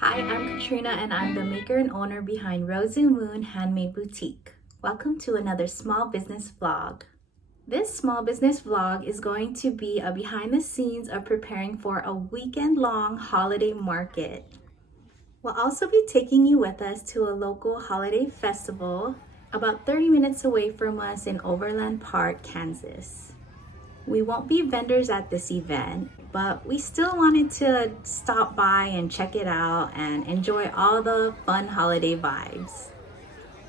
Hi, I'm Katrina and I'm the maker and owner behind Rosy Moon Handmade Boutique. Welcome to another small business vlog. This small business vlog is going to be a behind the scenes of preparing for a weekend-long holiday market. We'll also be taking you with us to a local holiday festival about 30 minutes away from us in Overland Park, Kansas. We won't be vendors at this event, but we still wanted to stop by and check it out and enjoy all the fun holiday vibes.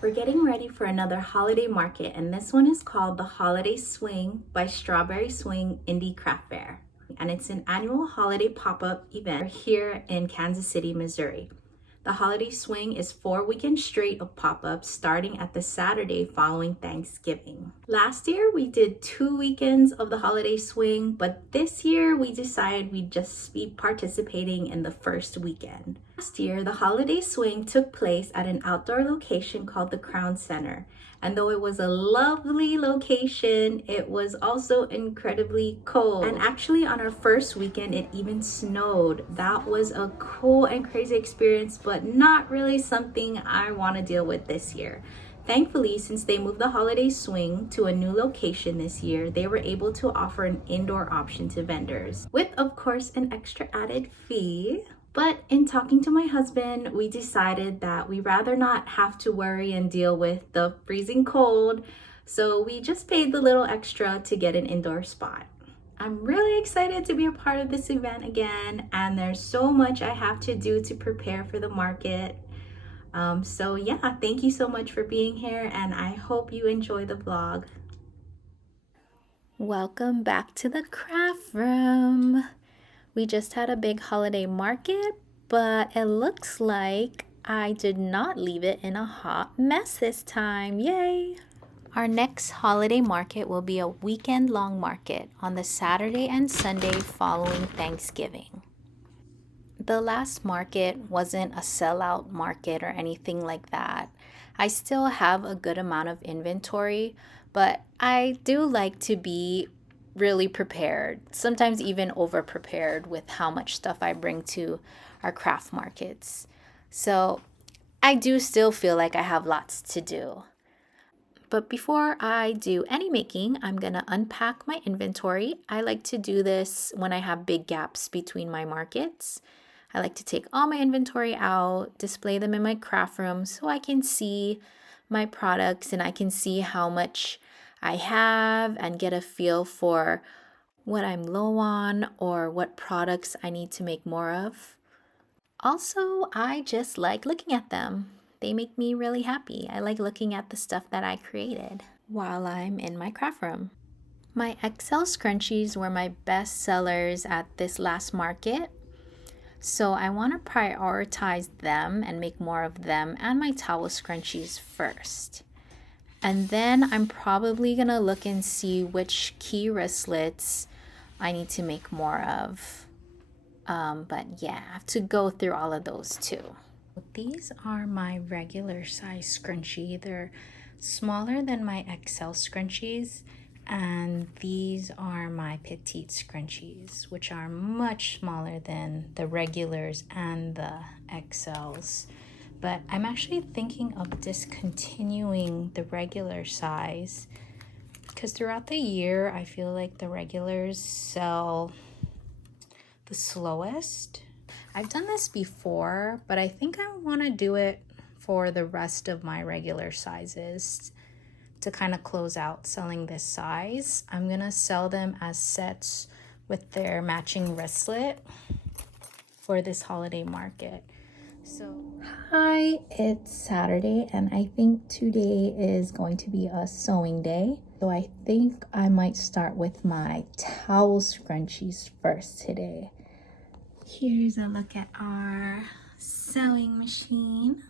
We're getting ready for another holiday market, and this one is called the Holiday Swing by Strawberry Swing Indie Craft Fair. And it's an annual holiday pop-up event here in Kansas City, Missouri. The Holiday Swing is 4 weekends straight of pop-ups starting at the Saturday following Thanksgiving. Last year we did 2 weekends of the Holiday Swing, but this year we decided we'd just be participating in the first weekend. Last year, the Holiday Swing took place at an outdoor location called the Crown Center. And though it was a lovely location, it was also incredibly cold. And actually on our first weekend, it even snowed. That was a cool and crazy experience, but not really something I want to deal with this year. Thankfully, since they moved the Holiday Swing to a new location this year, they were able to offer an indoor option to vendors, with of course an extra added fee. But in talking to my husband, we decided that we'd rather not have to worry and deal with the freezing cold, so we just paid the little extra to get an indoor spot. I'm really excited to be a part of this event again, and there's so much I have to do to prepare for the market. So yeah, thank you so much for being here, and I hope you enjoy the vlog. Welcome back to the craft room. We just had a big holiday market, but it looks like I did not leave it in a hot mess this time. Yay! Our next holiday market will be a weekend-long market on the Saturday and Sunday following Thanksgiving. The last market wasn't a sellout market or anything like that. I still have a good amount of inventory, but I do like to be really prepared, sometimes even over prepared with how much stuff I bring to our craft markets. So I do still feel like I have lots to do. But before I do any making, I'm gonna unpack my inventory. I like to do this when I have big gaps between my markets. I like to take all my inventory out, display them in my craft room so I can see my products and I can see how much I have and get a feel for what I'm low on or what products I need to make more of. Also, I just like looking at them. They make me really happy. I like looking at the stuff that I created while I'm in my craft room. My XL scrunchies were my best sellers at this last market. So I want to prioritize them and make more of them and my towel scrunchies first. And then I'm probably going to look and see which key wristlets I need to make more of. But yeah, I have to go through all of those too. These are my regular size scrunchie. They're smaller than my XL scrunchies. And these are my petite scrunchies, which are much smaller than the regulars and the XLs. But I'm actually thinking of discontinuing the regular size because throughout the year, I feel like the regulars sell the slowest. I've done this before, but I think I want to do it for the rest of my regular sizes. To kind of close out selling this size, I'm gonna sell them as sets with their matching wristlet for this holiday market. So hi, it's Saturday and I think today is going to be a sewing day. So I think I might start with my towel scrunchies first today. Here's a look at our sewing machine.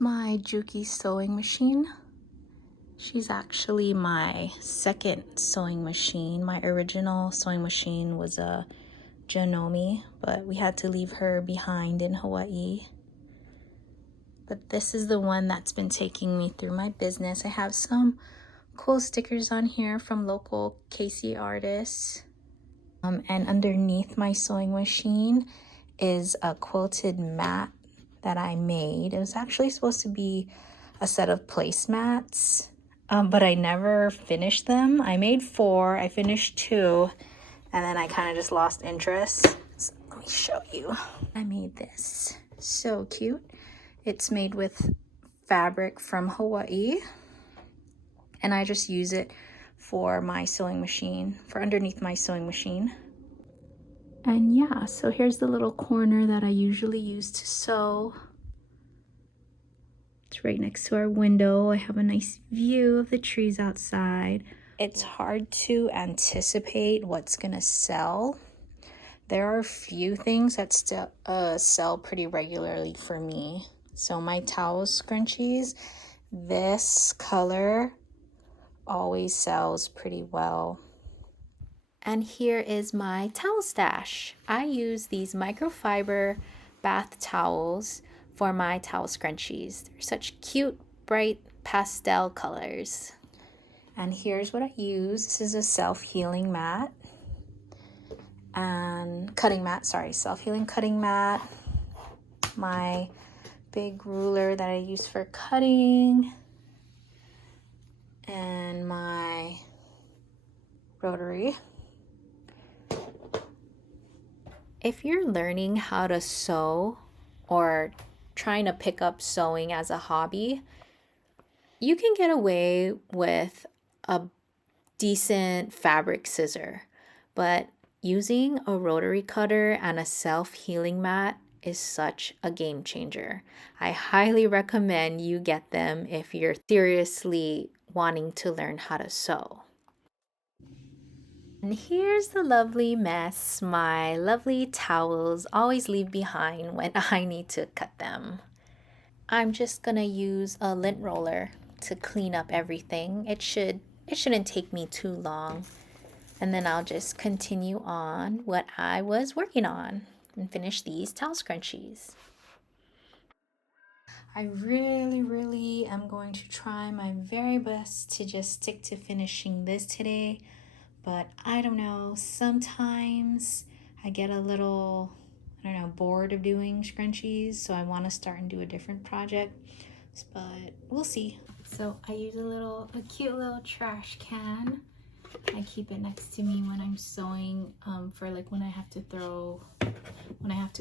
My Juki sewing machine. She's actually my second sewing machine. My original sewing machine was a Janome, but we had to leave her behind in Hawaii. But this is the one that's been taking me through my business. I have some cool stickers on here from local Casey artists. And underneath my sewing machine is a quilted mat that I made. It was actually supposed to be a set of placemats, but I never finished them. I made 4, I finished 2, and then I kind of just lost interest. So let me show you. I made this. So cute. It's made with fabric from Hawaii, and I just use it for my sewing machine, for underneath my sewing machine. And yeah, so here's the little corner that I usually use to sew. It's right next to our window. I have a nice view of the trees outside. It's hard to anticipate what's gonna sell. There are a few things that still sell pretty regularly for me. So my towel scrunchies, this color always sells pretty well. And here is my towel stash. I use these microfiber bath towels for my towel scrunchies. They're such cute, bright pastel colors. And here's what I use. This is a self-healing mat and cutting mat, self-healing cutting mat. My big ruler that I use for cutting, and my rotary. If you're learning how to sew or trying to pick up sewing as a hobby, you can get away with a decent fabric scissor, but using a rotary cutter and a self-healing mat is such a game changer. I highly recommend you get them if you're seriously wanting to learn how to sew. And here's the lovely mess my lovely towels always leave behind when I need to cut them. I'm just gonna use a lint roller to clean up everything. It shouldn't take me too long. And then I'll just continue on what I was working on and finish these towel scrunchies. I really am going to try my very best to just stick to finishing this today. But I don't know, sometimes I get a little, bored of doing scrunchies, so I want to start and do a different project, but we'll see. So I use a cute little trash can. I keep it next to me when I'm sewing, for like when I have to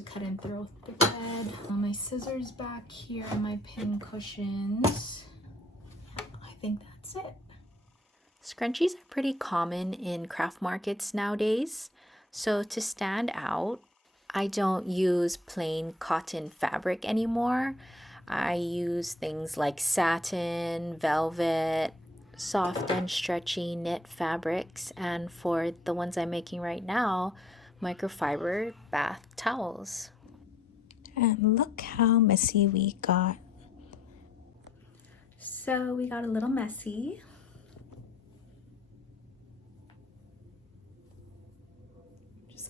cut and throw the thread. My scissors back here and my pin cushions. I think that's it. Scrunchies are pretty common in craft markets nowadays, so to stand out, I don't use plain cotton fabric anymore. I use things like satin, velvet, soft and stretchy knit fabrics, and for the ones I'm making right now, microfiber bath towels. And look how messy we got. So we got a little messy.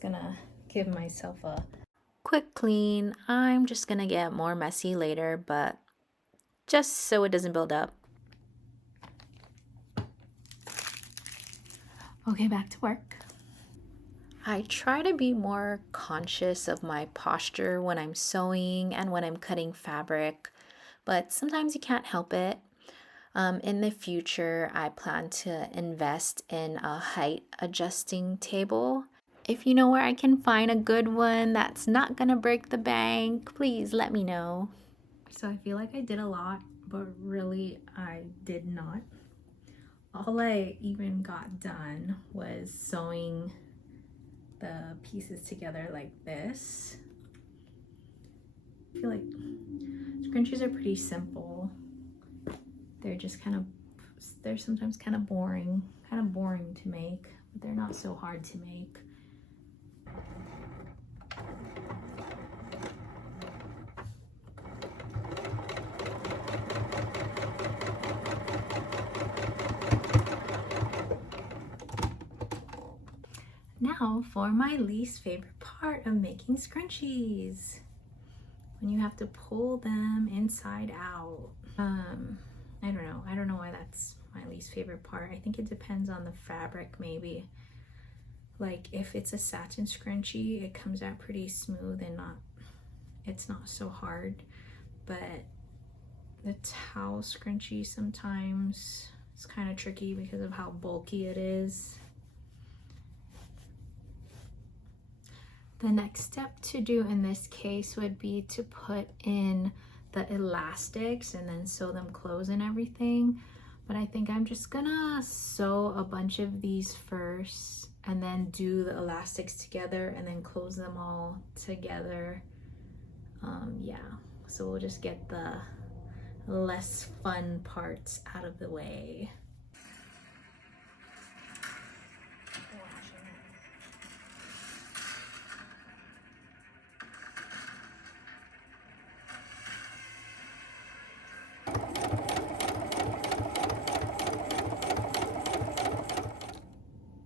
Gonna give myself a quick clean. I'm just gonna get more messy later, but just so it doesn't build up. Okay, back to work. I try to be more conscious of my posture when I'm sewing and when I'm cutting fabric, but sometimes you can't help it. In the future, I plan to invest in a height adjusting table. If you know where I can find a good one that's not gonna break the bank, please let me know. So I feel like I did a lot, but really I did not. All I even got done was sewing the pieces together like this. I feel like scrunchies are pretty simple. They're sometimes kind of boring to make, but they're not so hard to make. Now for my least favorite part of making scrunchies. When you have to pull them inside out. I don't know why that's my least favorite part. I think it depends on the fabric maybe. Like if it's a satin scrunchie, it comes out pretty smooth and it's not so hard. But the towel scrunchie sometimes it's kind of tricky because of how bulky it is. The next step to do in this case would be to put in the elastics and then sew them closed and everything. But I think I'm just gonna sew a bunch of these first and then do the elastics together and then close them all together. Yeah, so we'll just get the less fun parts out of the way.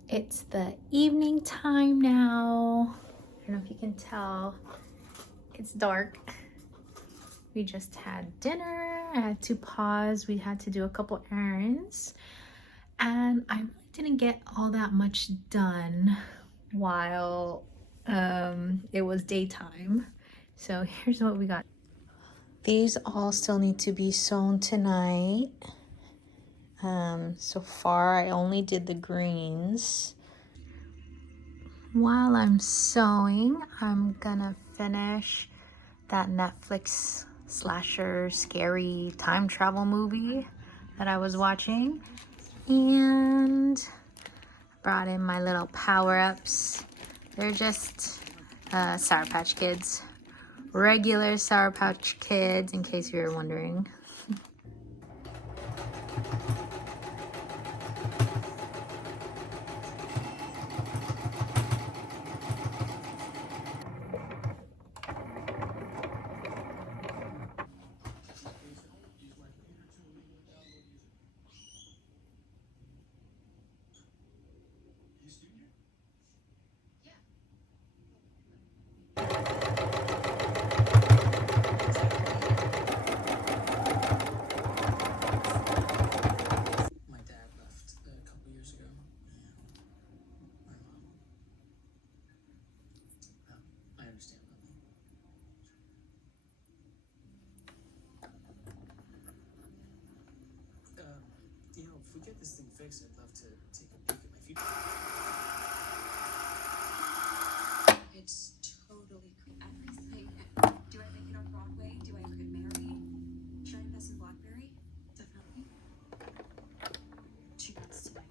It's the evening time now. I don't know if you can tell, it's dark. We just had dinner. I had to pause. We had to do a couple errands. And I really didn't get all that much done while it was daytime. So here's what we got. These all still need to be sewn tonight. So far I only did the greens. While I'm sewing, I'm gonna finish that Netflix slasher scary time travel movie that I was watching, and brought in my little power-ups. They're just Sour Patch Kids, regular Sour Patch Kids, in case you were wondering. If we get this thing fixed, I'd love to take a peek at my future. It's totally everything. Do I make it on Broadway? Do I get married? Should I invest in Blackberry? Definitely. 2 months today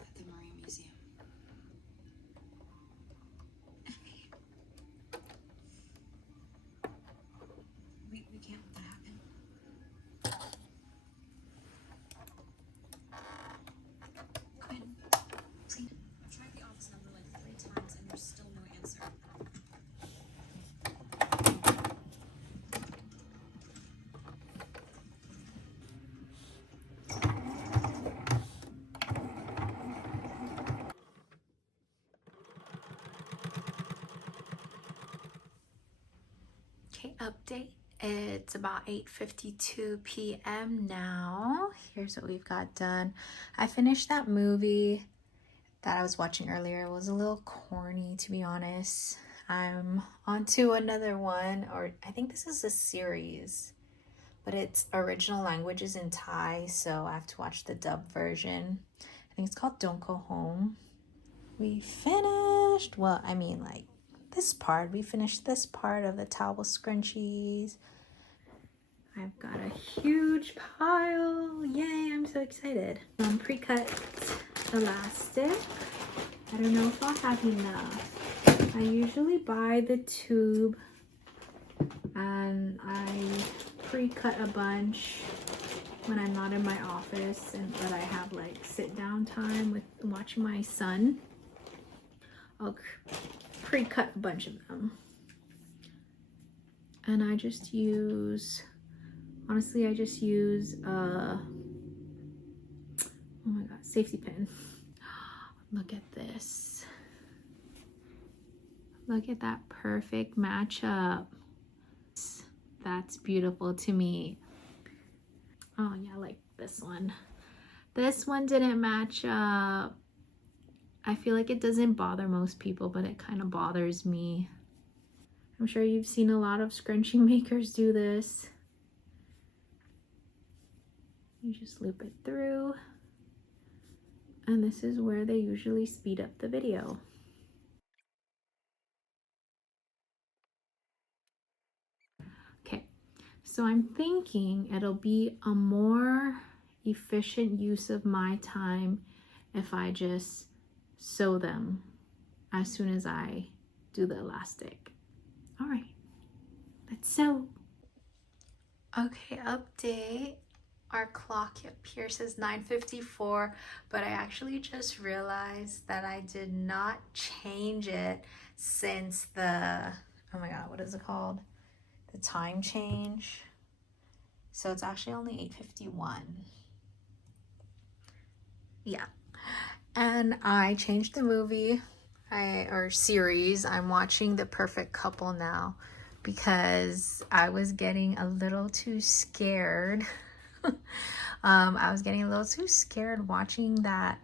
at the Marine Museum. We can't let that happen. Quinn, please. I've tried the office number like 3 times and there's still no answer. Okay, update. It's about 8:52 p.m. now. Here's what we've got done. I finished that movie that I was watching earlier. It was a little corny, to be honest. I'm on to another one, or I think this is a series, but it's original languages in Thai, so I have to watch the dub version. I think it's called Don't Go Home. We finished, well, I mean, like, this part. We finished this part of the towel scrunchies. I've got a huge pile. Yay, I'm so excited. Pre-cut elastic. I don't know if I'll have enough. I usually buy the tube and I pre-cut a bunch when I'm not in my office and but I have like sit down time with watching my son. I'll pre-cut a bunch of them. And I just use, honestly, I just use oh my god, safety pin. Look at this. Look at that perfect matchup. That's beautiful to me. Oh yeah, I like this one. This one didn't match up I feel like it doesn't bother most people, but it kind of bothers me. I'm sure you've seen a lot of scrunchie makers do this. You just loop it through, and this is where they usually speed up the video. Okay, so I'm thinking it'll be a more efficient use of my time if I just sew them as soon as I do the elastic. All right, let's sew. Okay, update. Our clock up here says 9:54, but I actually just realized that I did not change it since the, oh my god, what is it called? The time change. So it's actually only 8:51. Yeah. And I changed the movie or series. I'm watching The Perfect Couple now because I was getting a little too scared. I was getting a little too scared watching that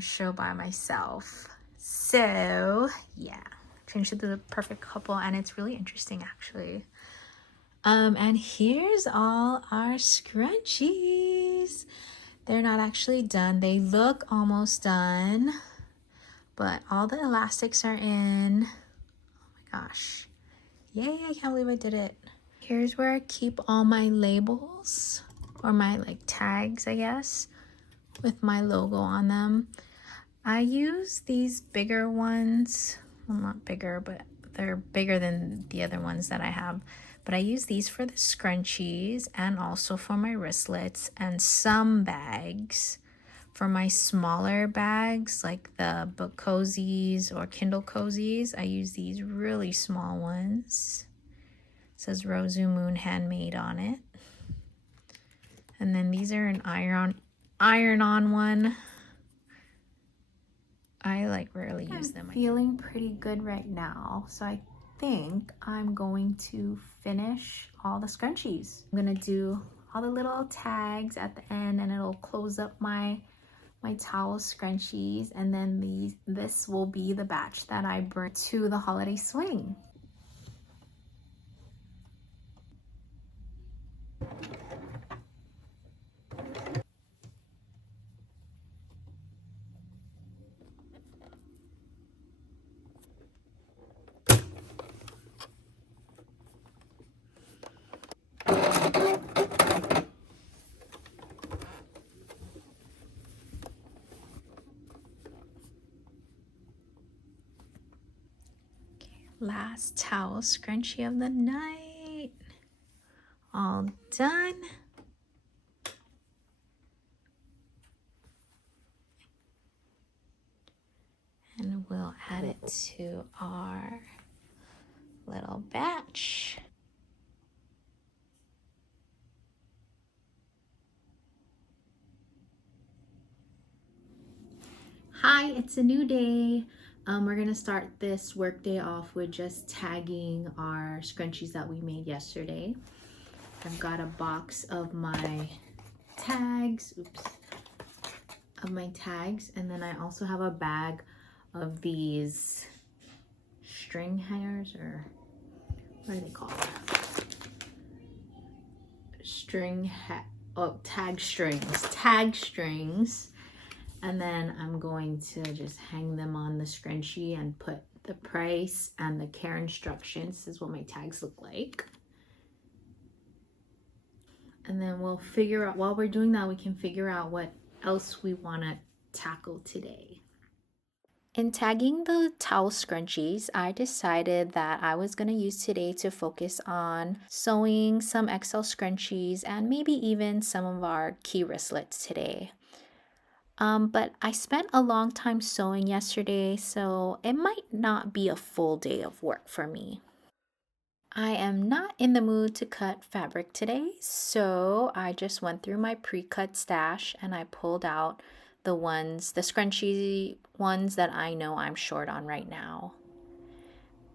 show by myself. So yeah, changed it to The Perfect Couple, and it's really interesting actually. And here's all our scrunchies. They're not actually done. They look almost done, but all the elastics are in. Oh my gosh. Yay, I can't believe I did it. Here's where I keep all my labels, or my like tags, I guess, with my logo on them. I use these bigger ones. Well, not bigger, but they're bigger than the other ones that I have. But I use these for the scrunchies and also for my wristlets and some bags. For my smaller bags, like the book cozies or Kindle cozies, I use these really small ones. It says Rosu Moon Handmade on it. And then these are an iron-on one. I like rarely use them. I'm feeling pretty good right now, so I think I'm going to finish all the scrunchies. I'm gonna do all the little tags at the end, and it'll close up my towel scrunchies, and then this will be the batch that I bring to the holiday swing. Last towel scrunchie of the night. All done. And we'll add it to our little batch. Hi, it's a new day. We're gonna start this work day off with just tagging our scrunchies that we made yesterday. I've got a box of my tags, and then I also have a bag of these string hangers, or what are they called? Tag strings. And then I'm going to just hang them on the scrunchie and put the price and the care instructions. This is what my tags look like. And then we'll figure out, while we're doing that, we can figure out what else we want to tackle today. In tagging the towel scrunchies, I decided that I was going to use today to focus on sewing some XL scrunchies and maybe even some of our key wristlets today. But I spent a long time sewing yesterday, so it might not be a full day of work for me. I am not in the mood to cut fabric today, so I just went through my pre-cut stash and I pulled out the scrunchy ones that I know I'm short on right now.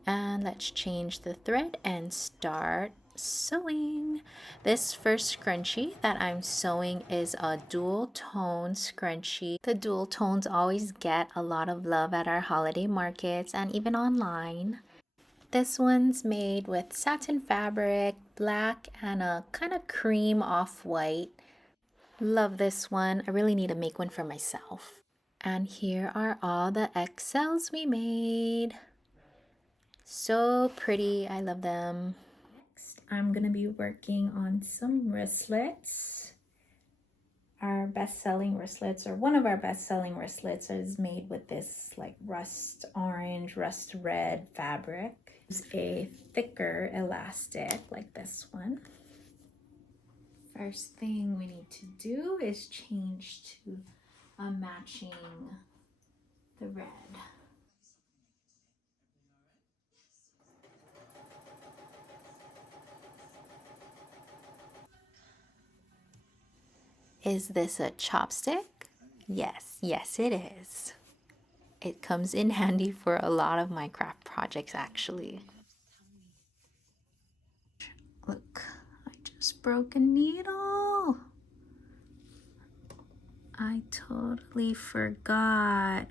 And let's change the thread and start sewing. This first scrunchie that I'm sewing is a dual tone scrunchie. The dual tones always get a lot of love at our holiday markets and even online. This one's made with satin fabric, black, and a kind of cream off-white. Love this one. I really need to make one for myself. And here are all the XLs we made. So pretty. I love them. Next, I'm going to be working on some wristlets. Our best-selling wristlets, or one of our best-selling wristlets, is made with this like rust orange, rust red fabric. Use a thicker elastic like this one. First thing we need to do is change to a matching the red. Is this a chopstick? Yes, yes it is. It comes in handy for a lot of my craft projects actually. Look, I just broke a needle. I totally forgot.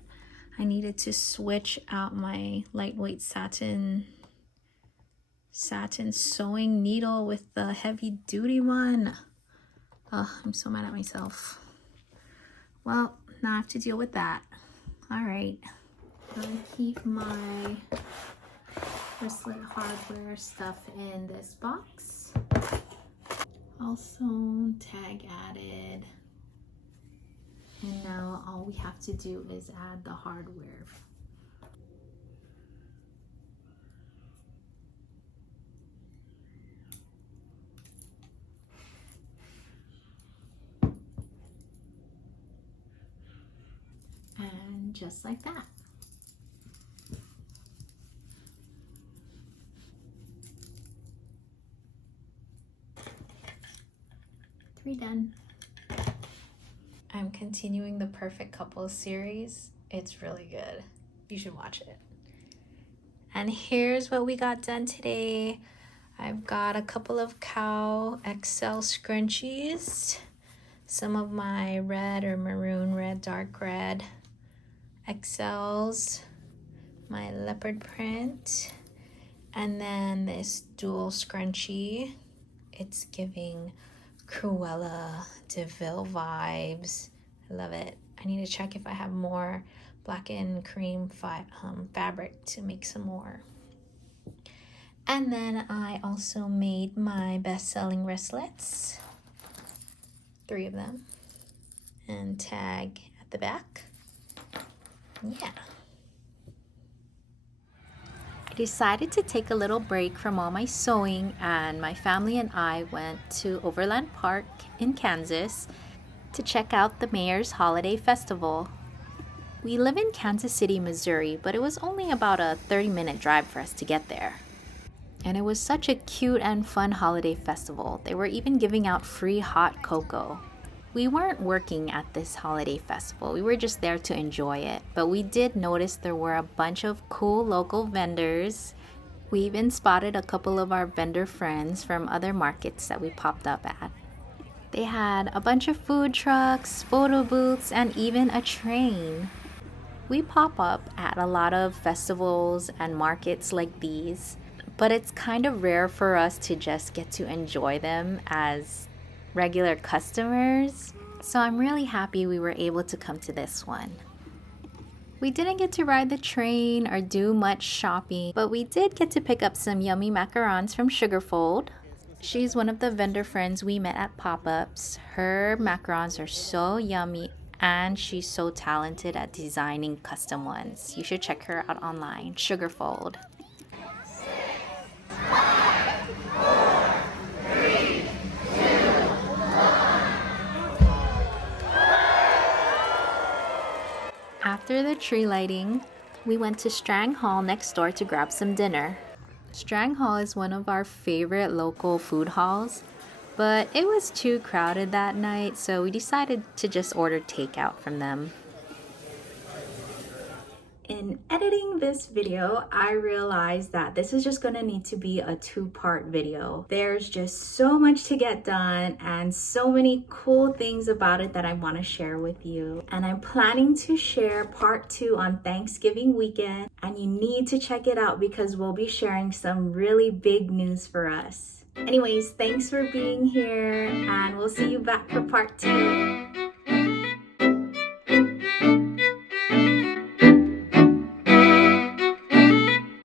I needed to switch out my lightweight satin sewing needle with the heavy duty one. Oh, I'm so mad at myself. Well, now I have to deal with that. All right, I'll keep my wristlet hardware stuff in this box. Also, tag added. And now all we have to do is add the hardware. And just like that. 3 done. I'm continuing the Perfect Couple series. It's really good. You should watch it. And here's what we got done today. I've got a couple of cow XL scrunchies, some of my red or maroon red, dark red XLs, my leopard print, and then this dual scrunchie. It's giving Cruella de Vil vibes. I love it. I need to check if I have more black and cream fabric to make some more. And then I also made my best-selling wristlets, 3 of them, and tag at the back. Yeah. I decided to take a little break from all my sewing, and my family and I went to Overland Park in Kansas to check out the Mayor's Holiday Festival. We live in Kansas City, Missouri, but it was only about a 30-minute drive for us to get there. And it was such a cute and fun holiday festival. They were even giving out free hot cocoa. We weren't working at this holiday festival. We were just there to enjoy it. But we did notice there were a bunch of cool local vendors. We even spotted a couple of our vendor friends from other markets that we popped up at. They had a bunch of food trucks, photo booths, and even a train. We pop up at a lot of festivals and markets like these, but it's kind of rare for us to just get to enjoy them as regular customers. So I'm really happy we were able to come to this one. We didn't get to ride the train or do much shopping, but we did get to pick up some yummy macarons from Sugarfold. She's one of the vendor friends we met at pop-ups. Her macarons are so yummy, and she's so talented at designing custom ones. You should check her out online, Sugarfold. 6, 5, 4, 3, 2, 1. After the tree lighting, we went to Strang Hall next door to grab some dinner. Strang Hall is one of our favorite local food halls, but it was too crowded that night, so we decided to just order takeout from them. in editing this video, I realized that this is just gonna need to be a two-part video. There's just so much to get done and so many cool things about it that I want to share with you. And I'm planning to share part 2 on Thanksgiving weekend, and you need to check it out because we'll be sharing some really big news for us. Anyways, thanks for being here, and we'll see you back for part 2.